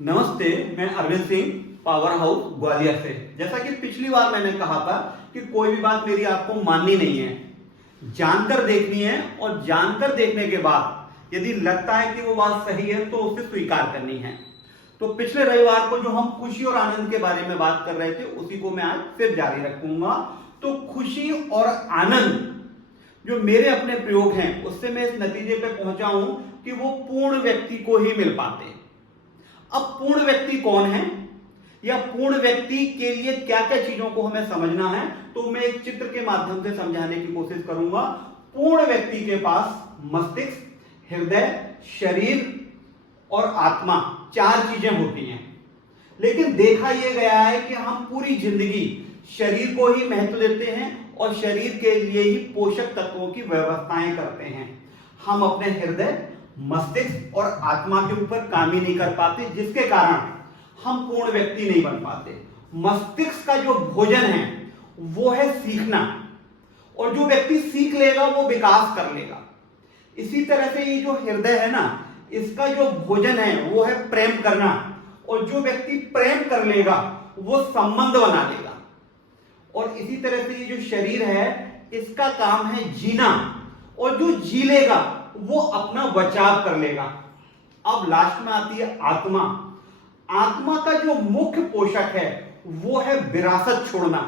नमस्ते, मैं Arvind Singh power house Gwalior से। जैसा कि पिछली बार मैंने कहा था कि कोई भी बात मेरी आपको माननी नहीं है, जानकर देखनी है, और जानकर देखने के बाद यदि लगता है कि वो बात सही है तो उसे स्वीकार करनी है। तो पिछले रविवार को जो हम खुशी और आनंद के बारे में बात कर रहे थे, उसी को मैं आज फिर जारी रखूंगा। तो खुशी और आनंद जो मेरे अपने प्रयोग हैं, उससे मैं इस नतीजे पे पहुंचा हूं कि वो पूर्ण व्यक्ति को ही मिल पाते हैं। अब पूर्ण व्यक्ति कौन है, या पूर्ण व्यक्ति के लिए क्या क्या चीजों को हमें समझना है, तो मैं एक चित्र के माध्यम से समझाने की कोशिश करूंगा। पूर्ण व्यक्ति के पास मस्तिष्क, हृदय, शरीर और आत्मा, चार चीजें होती हैं। लेकिन देखा यह गया है कि हम पूरी जिंदगी शरीर को ही महत्व देते हैं और शरीर के लिए ही पोषक तत्वों की व्यवस्थाएं करते हैं। हम अपने हृदय, मस्तिष्क और आत्मा के ऊपर काम ही नहीं कर पाते, जिसके कारण हम पूर्ण व्यक्ति नहीं बन पाते। मस्तिष्क का जो भोजन है वो है सीखना, और जो व्यक्ति सीख लेगा वो विकास कर लेगा। इसी तरह से ये जो हृदय है ना, इसका जो भोजन है वो है प्रेम करना, और जो व्यक्ति प्रेम कर लेगा वो संबंध बना लेगा। और इसी तरह से ये जो शरीर है, इसका काम है जीना, और जो जी लेगा वो अपना बचाव कर लेगा। अब लास्ट में आती है आत्मा। आत्मा का जो मुख्य पोषक है वो है विरासत छोड़ना।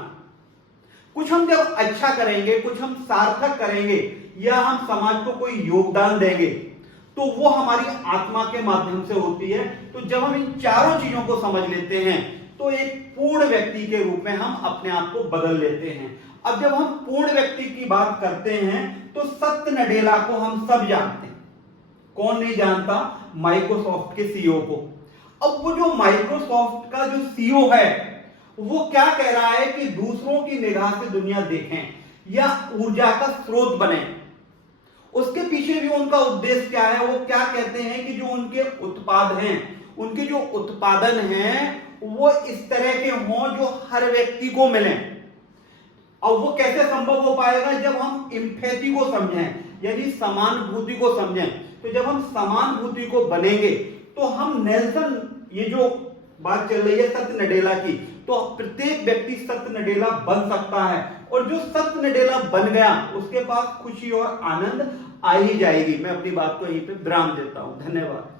कुछ हम जब अच्छा करेंगे, कुछ हम सार्थक करेंगे, या हम समाज को कोई योगदान देंगे, तो वो हमारी आत्मा के माध्यम से होती है। तो जब हम इन चारों चीजों को समझ लेते हैं तो एक पूर्ण व्यक्ति के रूप में हम अपने आप को बदल लेते हैं। अब जब हम पूर्ण व्यक्ति की बात करते हैं तो सत्य नडेला को हम सब जानते हैं। कौन नहीं जानता? माइक्रोसॉफ्ट के सीईओ को। अब वो जो माइक्रोसॉफ्ट का जो सीईओ है, वो क्या कह रहा है कि दूसरों की निगाह से दुनिया देखें या ऊर्जा का स्रोत बने। उसके पीछे भी उनका उद्देश्य क्या है? वो क्या कहते हैं कि जो उनके उत्पाद हैं, उनके जो उत्पादन हैं, वो इस तरह के हों जो हर व्यक्ति को मिलें। और वो कैसे संभव हो पाएगा? जब हम एम्पैथी को समझें, यानी समानुभूति को समझें। तो जब हम समानुभूति को बनेंगे तो हम नेल्सन, ये जो बात चल रही है सत्य नडेला की, तो प्रत्येक व्यक्ति सत्य नडेला बन सकता है, और जो सत्य नडेला बन गया उसके पास खुशी और आनंद आ ही जाएगी। मैं अपनी बात को यहीं पे विराम देता हूं। धन्यवाद।